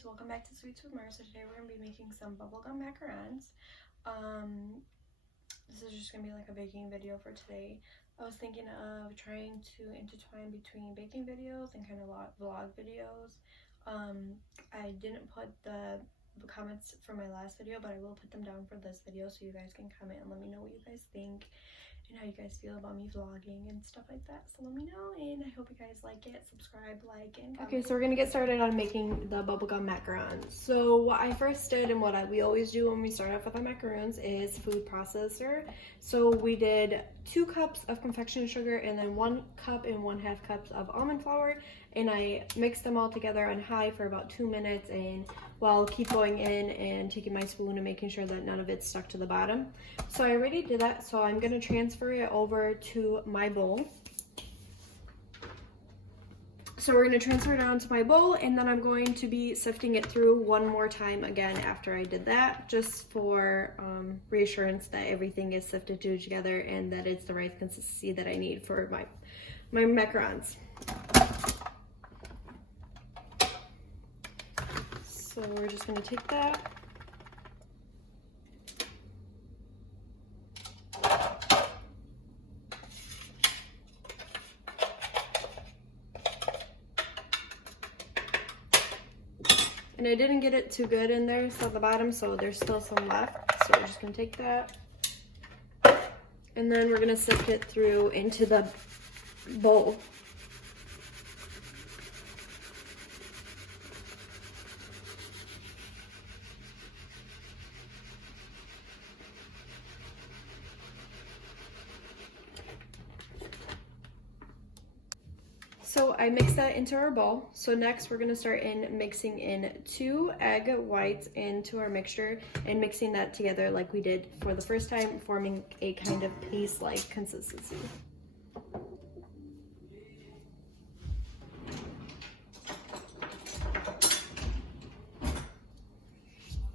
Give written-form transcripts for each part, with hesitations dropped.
guys, welcome back to Sweets with Marissa. Today we're going to be making some bubblegum macarons. This is just going to be like a baking video for today. I was thinking of trying to intertwine between baking videos and kind of vlog videos. I didn't put the comments from my last video, but I will put them down for this video so you guys can comment and let me know what you guys think and how you guys feel about me vlogging and stuff like that. So let me know, and I hope you guys like it. Subscribe, like, and comment. Okay, so we're gonna get started on making the bubblegum macarons. So what I first did, and what we always do when we start off with our macarons, is food processor. So we did 2 cups of confection sugar and then 1 cup and 1/2 cups of almond flour, and I mixed them all together on high for about 2 minutes, and while keep going in and taking my spoon and making sure that none of it's stuck to the bottom. So I already did that, so I'm going to transfer it over to my bowl. So we're going to transfer it onto my bowl, and then I'm going to be sifting it through one more time again after I did that, just for reassurance that everything is sifted together and that it's the right consistency that I need for my macarons. So we're just going to take that. And I didn't get it too good in there, so at the bottom, so there's still some left. So we're just going to take that. And then we're going to sift it through into the bowl. So I mixed that into our bowl. So next we're going to start mixing in 2 egg whites into our mixture and mixing that together like we did for the first time, forming a kind of paste-like consistency.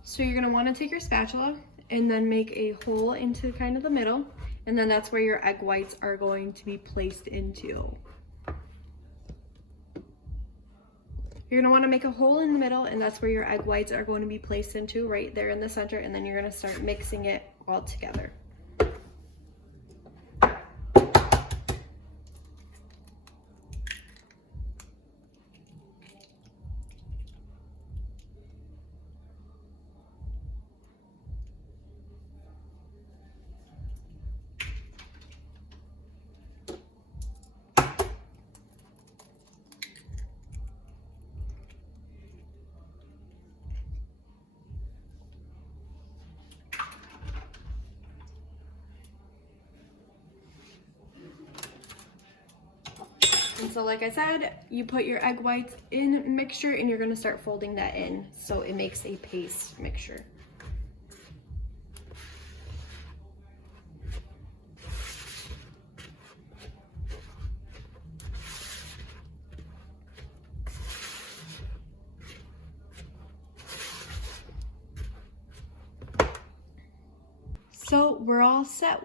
So you're going to want to take your spatula and then make a hole into kind of the middle, and then that's where your egg whites are going to be placed into. You're going to want to make a hole in the middle, and that's where your egg whites are going to be placed into, right there in the center, and then you're going to start mixing it all together. And so like I said, you put your egg whites in mixture and you're going to start folding that in so it makes a paste mixture. So we're all set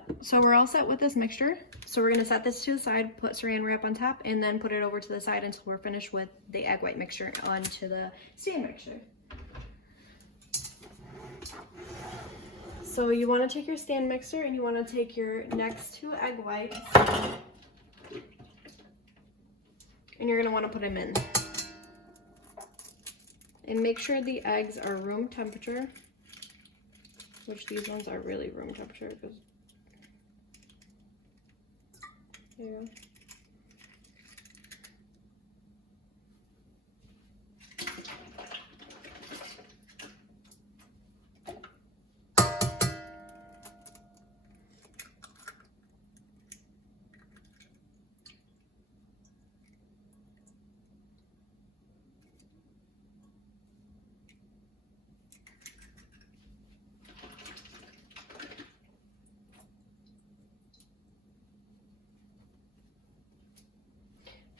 with this mixture. So we're going to set this to the side, put saran wrap on top, and then put it over to the side until we're finished with the egg white mixture onto the stand mixture. So you want to take your stand mixer and you want to take your next 2 egg whites and you're going to want to put them in. And make sure the eggs are room temperature, which these ones are really room temperature because there you go.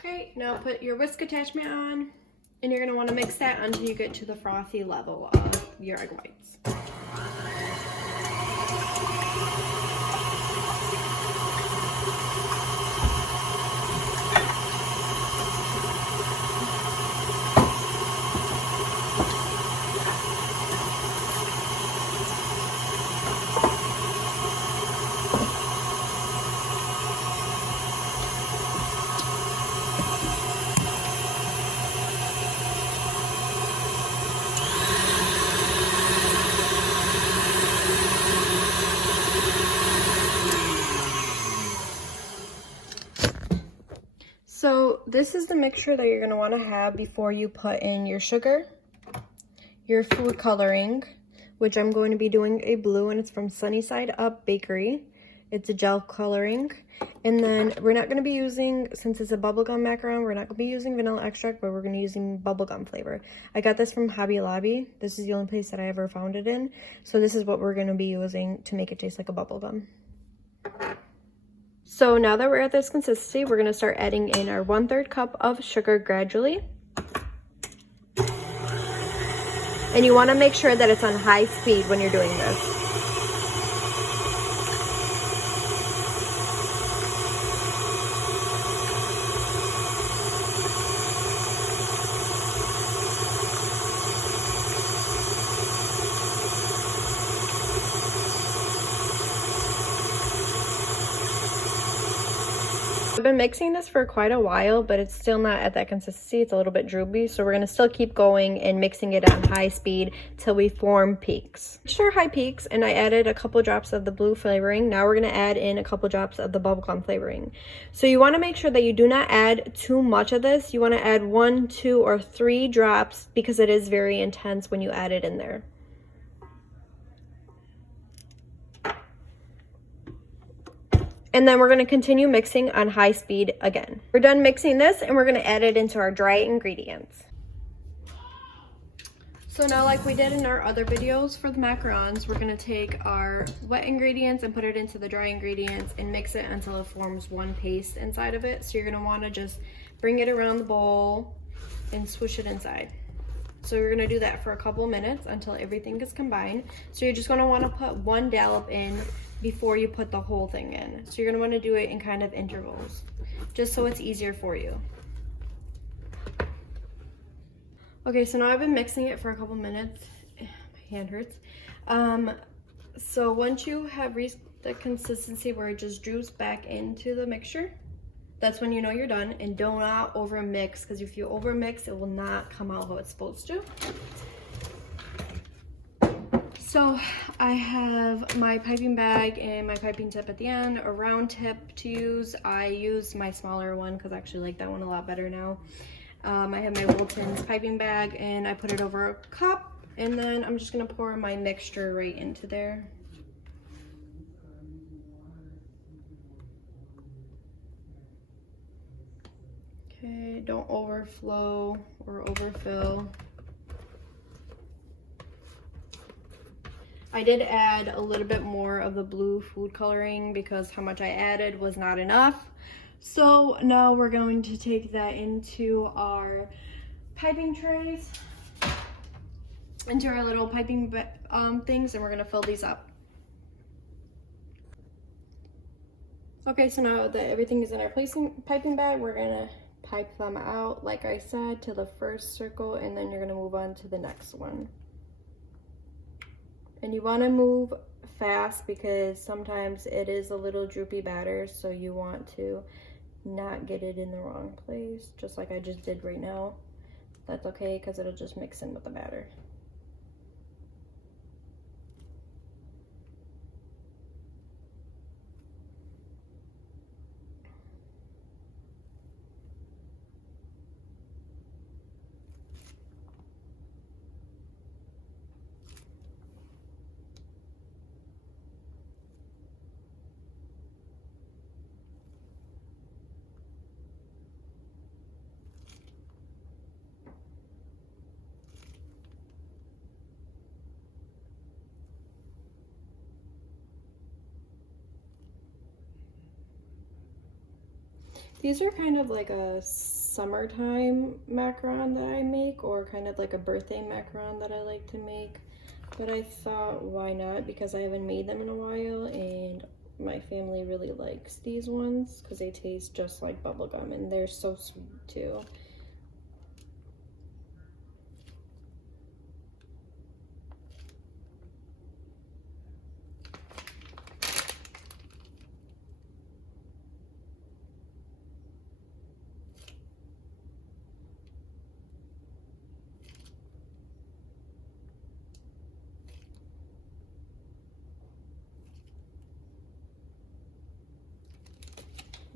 Okay, now put your whisk attachment on, and you're going to want to mix that until you get to the frothy level of your egg whites. this is the mixture that you're going to want to have before you put in your sugar, your food coloring, which I'm going to be doing a blue, and it's from Sunnyside Up Bakery. It's a gel coloring. And then we're not going to be using, since it's a bubblegum macaron, we're not going to be using vanilla extract, but we're going to be using bubblegum flavor. I got this from Hobby Lobby. This is the only place that I ever found it in. So this is what we're going to be using to make it taste like a bubblegum. So now that we're at this consistency, we're going to start adding in our 1/3 cup of sugar gradually. And you want to make sure that it's on high speed when you're doing this. I've been mixing this for quite a while, but it's still not at that consistency. It's a little bit droopy, so we're going to still keep going and mixing it on high speed till we form peaks. Sure, high peaks, and I added a couple drops of the blue flavoring. Now we're going to add in a couple drops of the bubblegum flavoring. So you want to make sure that you do not add too much of this. You want to add 1, 2, or 3 drops because it is very intense when you add it in there. And then we're going to continue mixing on high speed again. We're done mixing this and we're going to add it into our dry ingredients. So now, like we did in our other videos for the macarons, we're going to take our wet ingredients and put it into the dry ingredients and mix it until it forms one paste inside of it. So you're going to want to just bring it around the bowl and swoosh it inside. So we're going to do that for a couple minutes until everything is combined. So you're just going to want to put 1 dollop in before you put the whole thing in. So you're going to want to do it in kind of intervals, just so it's easier for you. Okay, so now I've been mixing it for a couple minutes. My hand hurts. So once you have reached the consistency where it just droops back into the mixture, that's when you know you're done. And do not over mix, because if you over mix, it will not come out how it's supposed to. So I have my piping bag and my piping tip at the end, a round tip to use. I use my smaller one because I actually like that one a lot better now. I have my Wilton's piping bag and I put it over a cup, and then I'm just gonna pour my mixture right into there. Okay, don't overflow or overfill. I did add a little bit more of the blue food coloring because how much I added was not enough. So now we're going to take that into our piping trays, into our little piping things, and we're going to fill these up. Okay, so now that everything is in our piping bag, we're going to pipe them out, like I said, to the first circle, and then you're going to move on to the next one. And you want to move fast because sometimes it is a little droopy batter, so you want to not get it in the wrong place, just like I just did right now. That's okay because it'll just mix in with the batter. These are kind of like a summertime macaron that I make, or kind of like a birthday macaron that I like to make. But I thought, why not? Because I haven't made them in a while, and my family really likes these ones because they taste just like bubblegum, and they're so sweet too.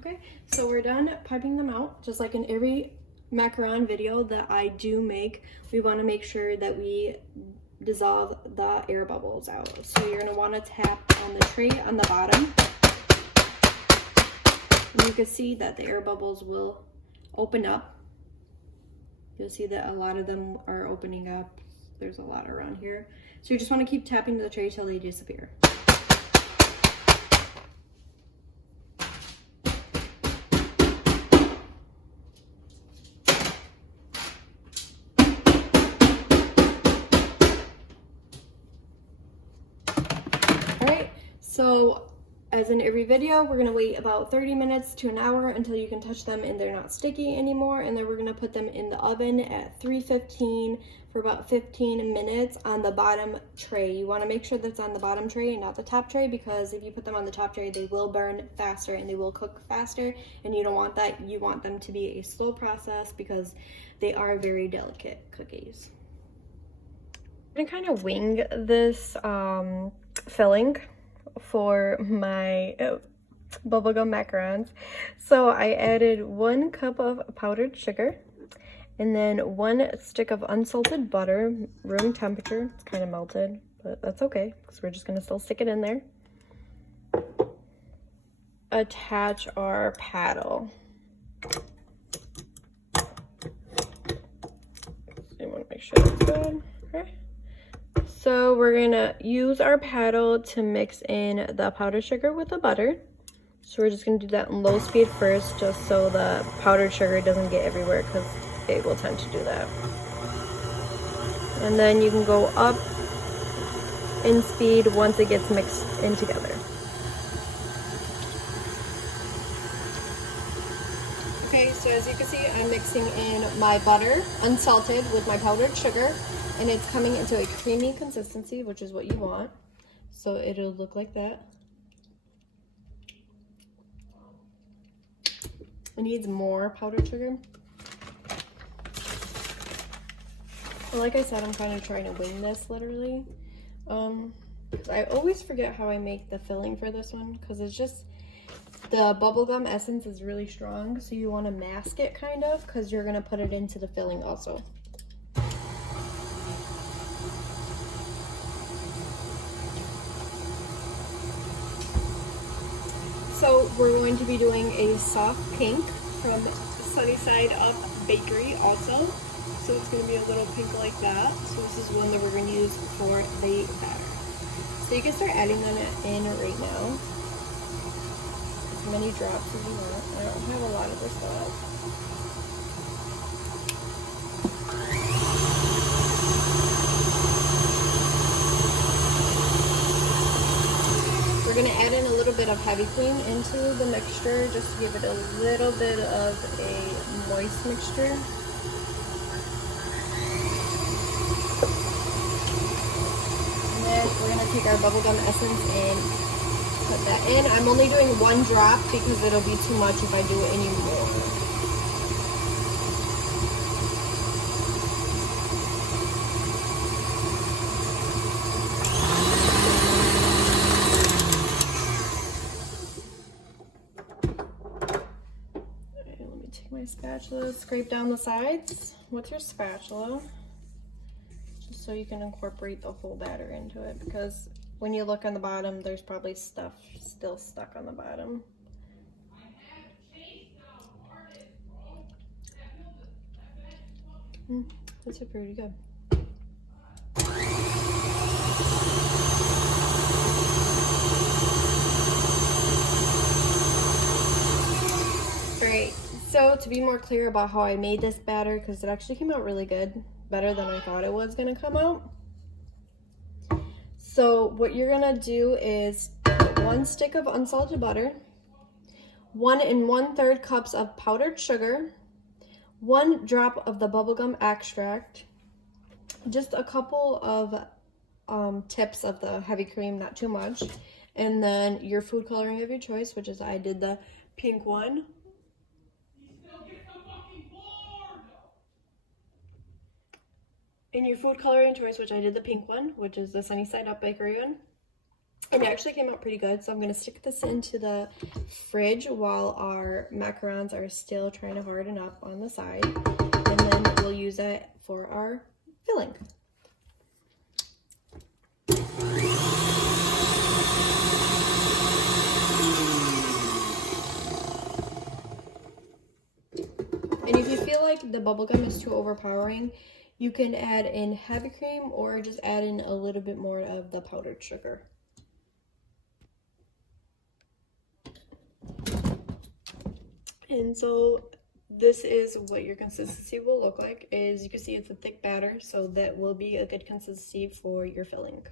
Okay, so we're done piping them out. Just like in every macaron video that I do make, we want to make sure that we dissolve the air bubbles out. So you're going to want to tap on the tray on the bottom. And you can see that the air bubbles will open up. You'll see that a lot of them are opening up. There's a lot around here. So you just want to keep tapping the tray till they disappear. Alright, so as in every video, we're going to wait about 30 minutes to an hour until you can touch them and they're not sticky anymore. And then we're going to put them in the oven at 315 for about 15 minutes on the bottom tray. You want to make sure that's on the bottom tray and not the top tray, because if you put them on the top tray, they will burn faster and they will cook faster. And you don't want that. You want them to be a slow process because they are very delicate cookies. I'm going to kind of wing this filling for my bubblegum macarons. So I added 1 cup of powdered sugar and then 1 stick of unsalted butter, room temperature. It's kind of melted, but that's okay because we're just going to still stick it in there. Attach our paddle. So you want to make sure that's good. Okay. So we're gonna use our paddle to mix in the powdered sugar with the butter. So we're just gonna do that in low speed first, just so the powdered sugar doesn't get everywhere, because it will tend to do that. And then you can go up in speed once it gets mixed in together. Okay, so as you can see, I'm mixing in my butter, unsalted, with my powdered sugar. And it's coming into a creamy consistency, which is what you want. So it'll look like that. It needs more powdered sugar. Well, like I said, I'm kind of trying to wing this literally. I always forget how I make the filling for this one, because it's just, the bubblegum essence is really strong. So you want to mask it kind of, because you're going to put it into the filling also. So we're going to be doing a soft pink from Sunny Side Up Bakery also. So it's going to be a little pink like that. So this is one that we're going to use for the batter. So you can start adding them in right now. As many drops as you want. I don't have a lot of this left. We're going to add in a little bit of heavy cream into the mixture just to give it a little bit of a moist mixture. And then we're going to take our bubblegum essence and put that in. I'm only doing 1 drop because it'll be too much if I do any more. My spatula, scrape down the sides with your spatula just so you can incorporate the whole batter into it, because when you look on the bottom there's probably stuff still stuck on the bottom. That's pretty good. Alright, so to be more clear about how I made this batter, because it actually came out really good, better than I thought it was going to come out. So what you're going to do is 1 stick of unsalted butter, 1 1/3 cups of powdered sugar, 1 drop of the bubblegum extract, just a couple of tips of the heavy cream, not too much, and then your food coloring of your choice, which is I did the pink one. And your food coloring choice, which I did the pink one, which is the Sunny Side Up Bakery one. And it actually came out pretty good, so I'm gonna stick this into the fridge while our macarons are still trying to harden up on the side, and then we'll use it for our filling. And if you feel like the bubblegum is too overpowering, you can add in heavy cream or just add in a little bit more of the powdered sugar. And so this is what your consistency will look like. As you can see, it's a thick batter, so that will be a good consistency for your filling.